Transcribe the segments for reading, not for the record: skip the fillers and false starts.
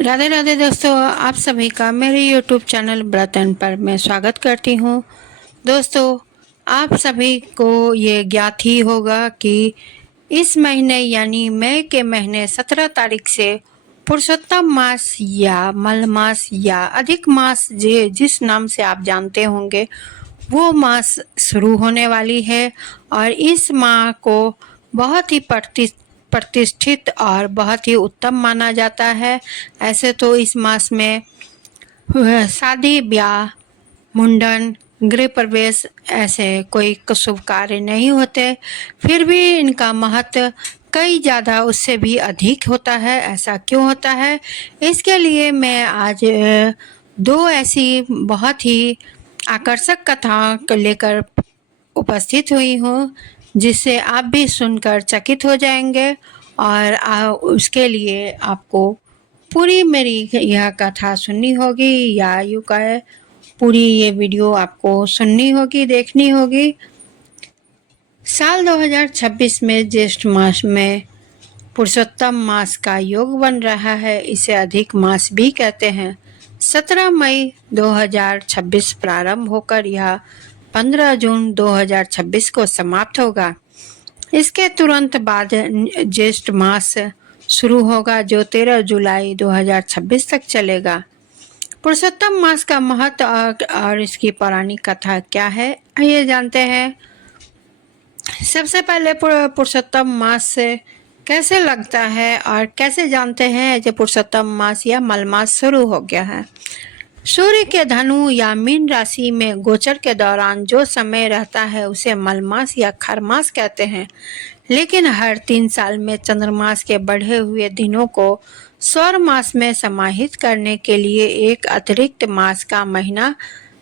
राधे राधे दोस्तों, आप सभी का मेरे YouTube चैनल व्रत एंड पर मैं स्वागत करती हूँ। दोस्तों, आप सभी को ये ज्ञात ही होगा कि इस महीने यानी मई के महीने 17 तारीख से पुरुषोत्तम मास या मल मास या अधिक मास जिस नाम से आप जानते होंगे वो मास शुरू होने वाली है। और इस माह को बहुत ही प्रतिष्ठित और बहुत ही उत्तम माना जाता है। ऐसे तो इस मास में शादी, ब्याह, मुंडन, गृह प्रवेश ऐसे कोई शुभ कार्य नहीं होते, फिर भी इनका महत्व कई ज़्यादा उससे भी अधिक होता है। ऐसा क्यों होता है? इसके लिए मैं आज दो ऐसी बहुत ही आकर्षक कथाओं को लेकर उपस्थित हुई हूँ, जिससे आप भी सुनकर चकित हो जाएंगे। और उसके लिए आपको पूरी मेरी यह कथा सुननी होगी, या यूँ कहे पूरी ये वीडियो आपको सुननी होगी, देखनी होगी। साल 2026 में ज्येष्ठ मास में पुरुषोत्तम मास का योग बन रहा है। इसे अधिक मास भी कहते हैं। 17 मई 2026 प्रारंभ होकर यह 15 जून 2026 को समाप्त होगा। इसके तुरंत बाद ज्येष्ठ मास शुरू होगा, जो 13 जुलाई 2026 तक चलेगा। पुरुषोत्तम मास का महत्व और इसकी पौराणिक कथा क्या है, आइए जानते हैं। सबसे पहले पुरुषोत्तम मास से कैसे लगता है और कैसे जानते हैं कि पुरुषोत्तम मास या मल मास शुरू हो गया है। सूर्य के धनु या मीन राशि में गोचर के दौरान जो समय रहता है उसे मलमास या खरमास कहते हैं। लेकिन हर 3 साल में चंद्रमास के बढ़े हुए दिनों को सौर मास में समाहित करने के लिए एक अतिरिक्त मास का महीना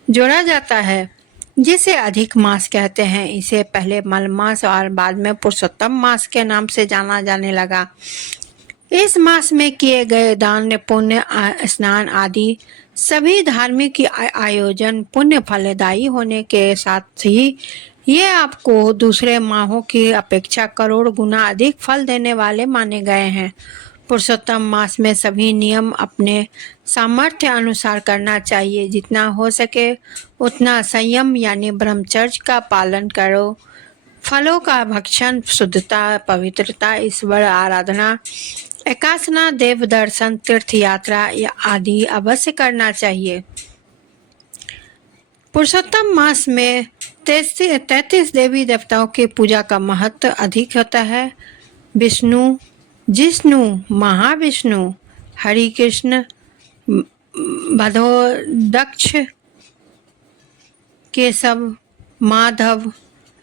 जोड़ा जाता है, जिसे अधिक मास कहते हैं। इसे पहले मलमास और बाद में पुरुषोत्तम मास के नाम से जाना जाने लगा। इस मास में किए गए दान, पुण्य, स्नान आदि सभी धार्मिक आयोजन पुण्य फलदायी होने के साथ ही ये आपको दूसरे माहों की अपेक्षा करोड़ गुना अधिक फल देने वाले माने गए हैं। पुरुषोत्तम मास में सभी नियम अपने सामर्थ्य अनुसार करना चाहिए। जितना हो सके उतना संयम यानी ब्रह्मचर्य का पालन करो। फलों का भक्षण, शुद्धता, पवित्रता, ईश्वर आराधना, एकासना, देव दर्शन, तीर्थ यात्रा आदि अवश्य करना चाहिए। पुरुषोत्तम मास में 33 देवी देवताओं की पूजा का महत्व अधिक होता है। विष्णु, जिष्णु, महाविष्णु, हरि कृष्ण, बधो, दक्ष, केशव, माधव,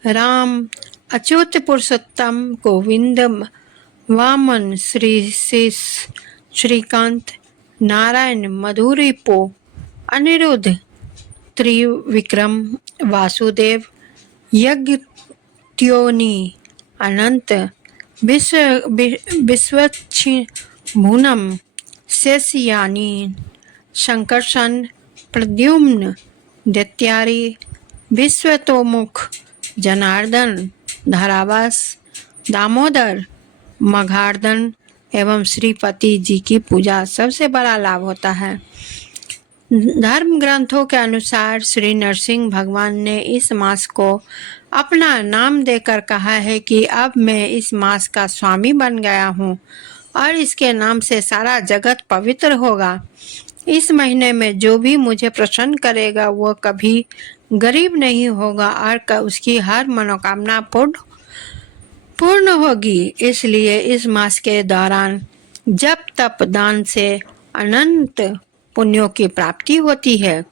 राम, अच्युत, पुरुषोत्तम, गोविंद, वामन, श्रीशेष, श्रीकांत, नारायण, मधुरिपो, अनिरुद्ध, त्रिविक्रम, वासुदेव, यज्ञत्योनि, अनंत, विश्वक्षिभुनम, शेषयानी, संकर्षण, प्रद्युम्न, दैत्यारी, विश्वतोमुख, जनार्दन, धरावास, दामोदर, मघार्दन एवं श्रीपति जी की पूजा सबसे बड़ा लाभ होता है। धर्म ग्रंथों के अनुसार श्री नरसिंह भगवान ने इस मास को अपना नाम देकर कहा है कि अब मैं इस मास का स्वामी बन गया हूँ और इसके नाम से सारा जगत पवित्र होगा। इस महीने में जो भी मुझे प्रसन्न करेगा वो कभी गरीब नहीं होगा और उसकी हर मनोकामना पूर्ण होगी। इसलिए इस मास के दौरान जप, तप, दान से अनंत पुण्यों की प्राप्ति होती है।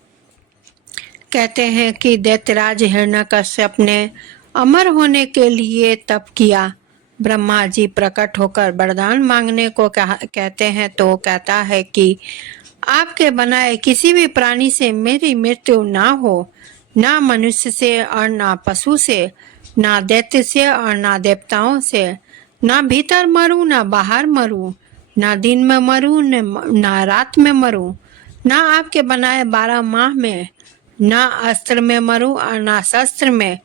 कहते हैं कि दैत्यराज हिरण्यकश्यप ने अमर होने के लिए तप किया। ब्रह्मा जी प्रकट होकर वरदान मांगने को कहते हैं तो कहता है कि आपके बनाए किसी भी प्राणी से मेरी मृत्यु ना हो, ना मनुष्य से और ना पशु से, ना दैत्य से और ना देवताओं से, ना भीतर मरूं ना बाहर मरूं, ना दिन में मरूं ना रात में मरूं, ना आपके बनाए 12 माह में, ना अस्त्र में मरूं और ना शस्त्र में,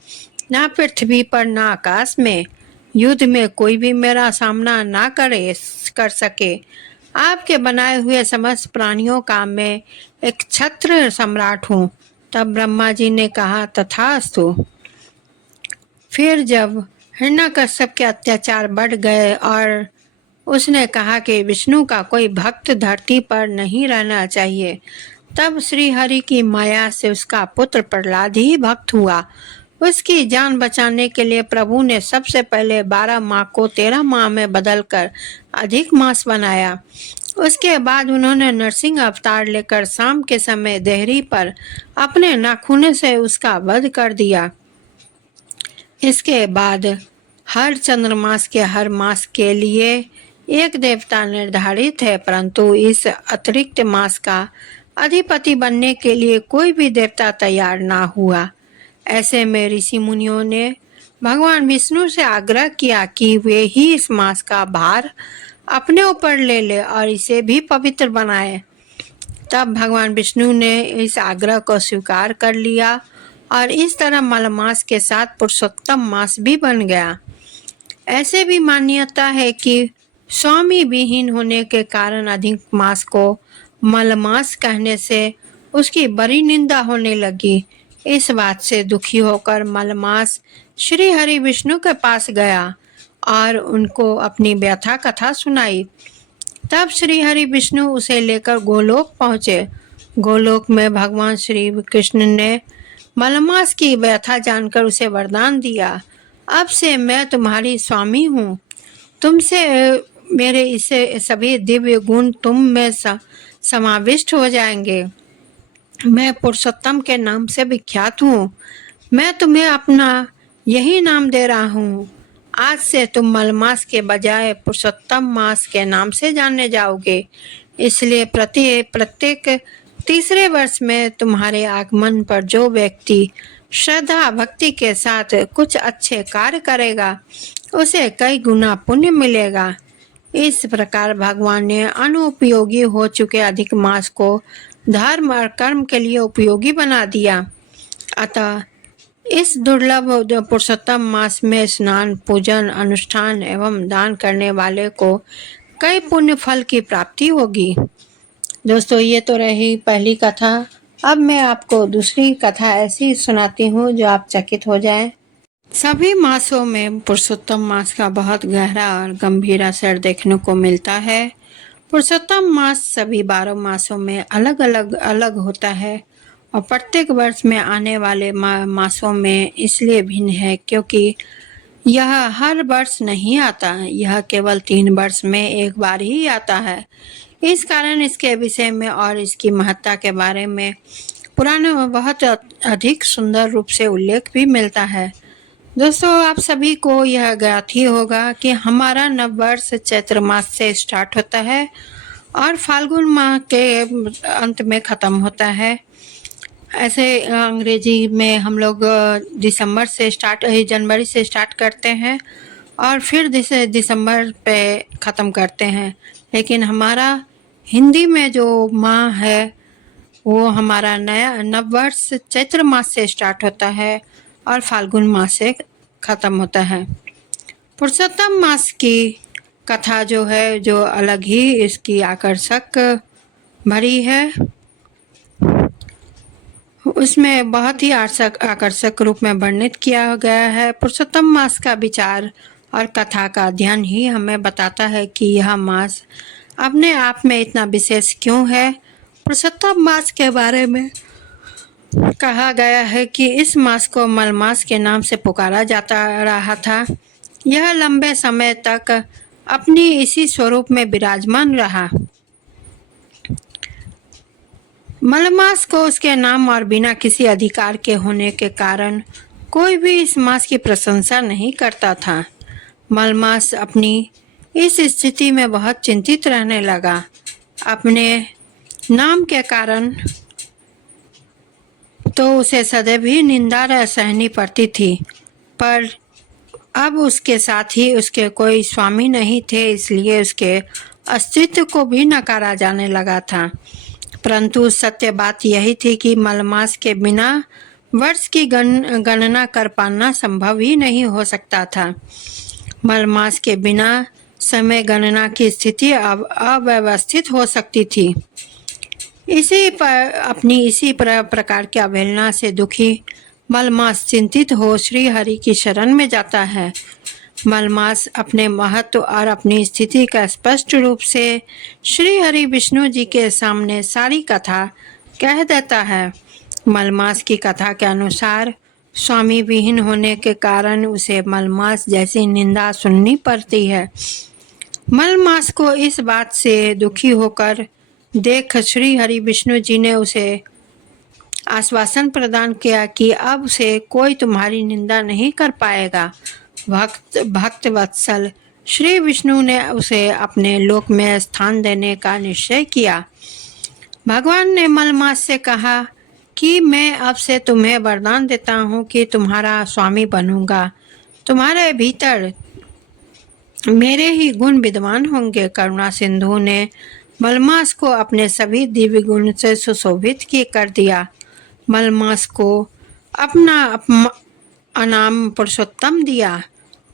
ना पृथ्वी पर ना आकाश में। युद्ध में कोई भी मेरा सामना ना कर सके। आपके बनाए हुए समस्त प्राणियों का मैं एक छत्र सम्राट हूँ। तब ब्रह्मा जी ने कहा, तथास्तु। फिर जब हिरण्यकश्यप के अत्याचार बढ़ गए और उसने कहा कि विष्णु का कोई भक्त धरती पर नहीं रहना चाहिए, तब श्री हरि की माया से उसका पुत्र प्रहलाद ही भक्त हुआ। उसकी जान बचाने के लिए प्रभु ने सबसे पहले 12 माह को 13 माह में बदलकर अधिक मास बनाया। उसके बाद उन्होंने नरसिंह अवतार लेकर शाम के समय देहरी पर अपने नाखूनों से उसका वध कर दिया। इसके बाद हर चंद्रमास के हर मास के लिए एक देवता निर्धारित है, परंतु इस अतिरिक्त मास का अधिपति बनने के लिए कोई भी देवता तैयार ना हुआ। ऐसे में ऋषि मुनियों ने भगवान विष्णु से आग्रह किया कि वे ही इस मास का भार अपने ऊपर ले और इसे भी पवित्र बनाए। तब भगवान विष्णु ने इस आग्रह को स्वीकार कर लिया और इस तरह मलमास के साथ पुरुषोत्तम मास भी बन गया। ऐसे भी मान्यता है कि स्वामी विहीन होने के कारण अधिक मास को मलमास कहने से उसकी बड़ी निंदा होने लगी। इस बात से दुखी होकर मलमास श्री हरि विष्णु के पास गया और उनको अपनी व्यथा कथा सुनाई। तब श्री हरि विष्णु उसे लेकर गोलोक पहुँचे। गोलोक में भगवान श्री कृष्ण ने मलमास की व्यथा जानकर उसे वरदान दिया, अब से मैं तुम्हारी स्वामी हूँ। तुमसे मेरे इसे सभी दिव्य गुण तुम में समाविष्ट हो जाएंगे। मैं पुरुषोत्तम के नाम से विख्यात हूँ। मैं तुम्हें अपना यही नाम दे रहा हूँ। आज से तुम मलमास के बजाय पुरुषोत्तम मास के नाम से जाने जाओगे। इसलिए प्रत्येक तीसरे वर्ष में तुम्हारे आगमन पर जो व्यक्ति श्रद्धा भक्ति के साथ कुछ अच्छे कार्य करेगा, उसे कई गुना पुण्य मिलेगा। इस प्रकार भगवान ने अनुपयोगी हो चुके अधिक मास को धर्म और कर्म के लिए उपयोगी बना दिया। अतः इस दुर्लभ पुरुषोत्तम मास में स्नान, पूजन, अनुष्ठान एवं दान करने वाले को कई पुण्य फल की प्राप्ति होगी। दोस्तों, ये तो रही पहली कथा। अब मैं आपको दूसरी कथा ऐसी सुनाती हूँ जो आप चकित हो जाएं। सभी मासों में पुरुषोत्तम मास का बहुत गहरा और गंभीर असर देखने को मिलता है। पुरुषोत्तम मास सभी 12 मासों में अलग होता है और प्रत्येक वर्ष में आने वाले मासों में इसलिए भिन्न है क्योंकि यह हर वर्ष नहीं आता, यह केवल 3 वर्ष में एक बार ही आता है। इस कारण इसके विषय में और इसकी महत्ता के बारे में पुराणों में बहुत अधिक सुंदर रूप से उल्लेख भी मिलता है। दोस्तों, आप सभी को यह ज्ञात ही होगा कि हमारा नववर्ष चैत्र मास से स्टार्ट होता है और फाल्गुन माह के अंत में ख़त्म होता है। ऐसे अंग्रेजी में हम लोग जनवरी से स्टार्ट करते हैं और फिर दिसंबर पे ख़त्म करते हैं। लेकिन हमारा हिंदी में जो माह है वो हमारा नया नववर्ष चैत्र मास से स्टार्ट होता है और फाल्गुन मास से ख़त्म होता है। पुरुषोत्तम मास की कथा जो है, जो अलग ही इसकी आकर्षक भरी है, उसमें बहुत ही आकर्षक रूप में वर्णित किया गया है। पुरुषोत्तम मास का विचार और कथा का अध्ययन ही हमें बताता है कि यह मास अपने आप में इतना विशेष क्यों है। पुरुषोत्तम मास के बारे में कहा गया है कि इस मास को मलमास के नाम से पुकारा जाता रहा था। यह लंबे समय तक अपनी इसी स्वरूप में विराजमान रहा। मलमास को उसके नाम और बिना किसी अधिकार के होने के कारण कोई भी इस मास की प्रशंसा नहीं करता था। मलमास अपनी इस स्थिति में बहुत चिंतित रहने लगा। अपने नाम के कारण तो उसे सदैव ही निंदा सहनी पड़ती थी, पर अब उसके साथ ही उसके कोई स्वामी नहीं थे, इसलिए उसके अस्तित्व को भी नकारा जाने लगा था। परंतु सत्य बात यही थी कि मलमास के बिना वर्ष की गणना कर पाना संभव ही नहीं हो सकता था। मलमास के बिना समय गणना की स्थिति अब अव्यवस्थित हो सकती थी। इसी प्रकार की अवहेलना से दुखी मलमास चिंतित हो श्री हरि की शरण में जाता है। मलमास अपने महत्व और अपनी स्थिति का स्पष्ट रूप से श्री हरि विष्णु जी के सामने सारी कथा कह देता है। मलमास की कथा के अनुसार स्वामी विहीन होने के कारण उसे मलमास जैसी निंदा सुननी पड़ती है। मलमास को इस बात से दुखी होकर देख श्री हरि विष्णु जी ने उसे आश्वासन प्रदान किया कि अब से कोई तुम्हारी निंदा नहीं कर पाएगा। भक्त वत्सल श्री विष्णु ने उसे अपने लोक में स्थान देने का निश्चय किया। भगवान ने मलमास से कहा कि मैं अब से तुम्हें वरदान देता हूँ कि तुम्हारा स्वामी बनूंगा। तुम्हारे भीतर मेरे ही गुण विद्वान होंगे। करुणा सिंधु ने मलमास को अपने सभी दिव्य गुण से सुशोभित कर दिया। मलमास को अपना नाम पुरुषोत्तम दिया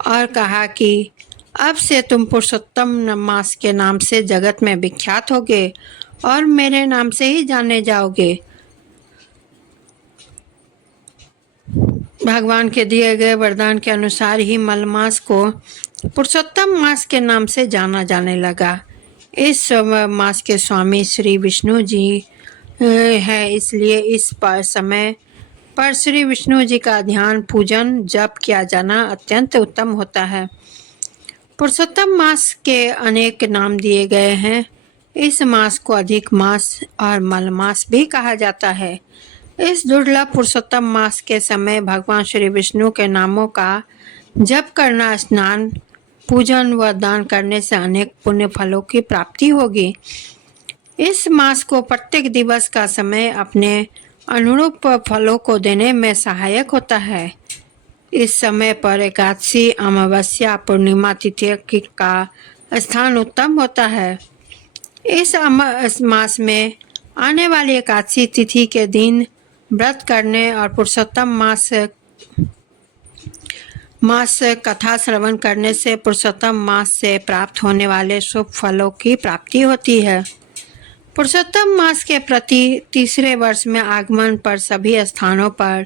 और कहा कि अब से तुम पुरुषोत्तम मास के नाम से जगत में विख्यात होगे और मेरे नाम से ही जाने जाओगे। भगवान के दिए गए वरदान के अनुसार ही मलमास को पुरुषोत्तम मास के नाम से जाना जाने लगा। इस मास के स्वामी श्री विष्णु जी है, इसलिए इस समय पर श्री विष्णु जी का ध्यान पूजन जप किया जाना अत्यंत उत्तम होता है। पुरुषोत्तम मास के अनेक नाम दिए गए हैं। इस मास को अधिक मास और मलमास भी कहा जाता है। इस दुर्लभ पुरुषोत्तम मास के समय भगवान श्री विष्णु के नामों का जप करना, स्नान, पूजन व दान करने से अनेक पुण्य फलों की प्राप्ति होगी। इस मास को प्रत्येक दिवस का समय अपने अनुरूप फलों को देने में सहायक होता है। इस समय पर एकादशी, अमावस्या, पूर्णिमा तिथि का स्थान उत्तम होता है। इस मास में आने वाली एकादशी तिथि के दिन व्रत करने और पुरुषोत्तम मास कथा श्रवण करने से पुरुषोत्तम मास से प्राप्त होने वाले शुभ फलों की प्राप्ति होती है। पुरुषोत्तम मास के प्रति तीसरे वर्ष में आगमन पर सभी स्थानों पर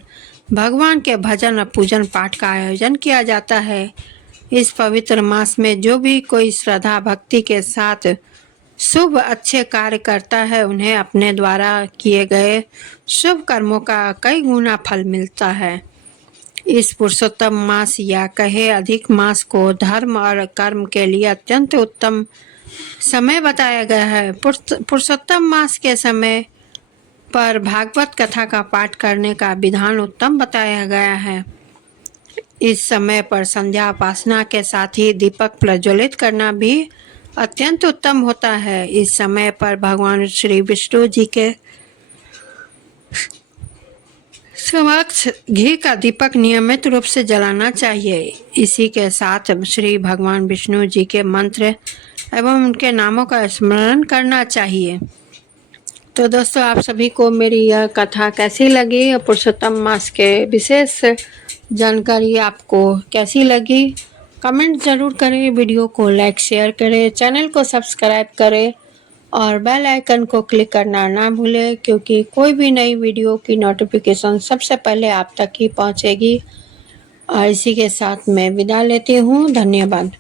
भगवान के भजन और पूजन पाठ का आयोजन किया जाता है। इस पवित्र मास में जो भी कोई श्रद्धा भक्ति के साथ शुभ अच्छे कार्य करता है, उन्हें अपने द्वारा किए गए शुभ कर्मों का कई गुना फल मिलता है। इस पुरुषोत्तम मास या कहे अधिक मास को धर्म और कर्म के लिए अत्यंत उत्तम समय बताया गया है। पुरुषोत्तम मास के समय पर भागवत कथा का पाठ करने का विधान उत्तम बताया गया है। इस समय पर संध्या उपासना के साथ ही दीपक प्रज्वलित करना भी अत्यंत उत्तम होता है। इस समय पर भगवान श्री विष्णु जी के समक्ष घी का दीपक नियमित रूप से जलाना चाहिए। इसी के साथ श्री भगवान विष्णु जी के मंत्र एवं उनके नामों का स्मरण करना चाहिए। तो दोस्तों, आप सभी को मेरी यह कथा कैसी लगी और पुरुषोत्तम मास के विशेष जानकारी आपको कैसी लगी, कमेंट ज़रूर करें। वीडियो को लाइक शेयर करें, चैनल को सब्सक्राइब करें और बेल आइकन को क्लिक करना ना भूलें, क्योंकि कोई भी नई वीडियो की नोटिफिकेशन सबसे पहले आप तक ही पहुंचेगी। और इसी के साथ मैं विदा लेती हूं। धन्यवाद।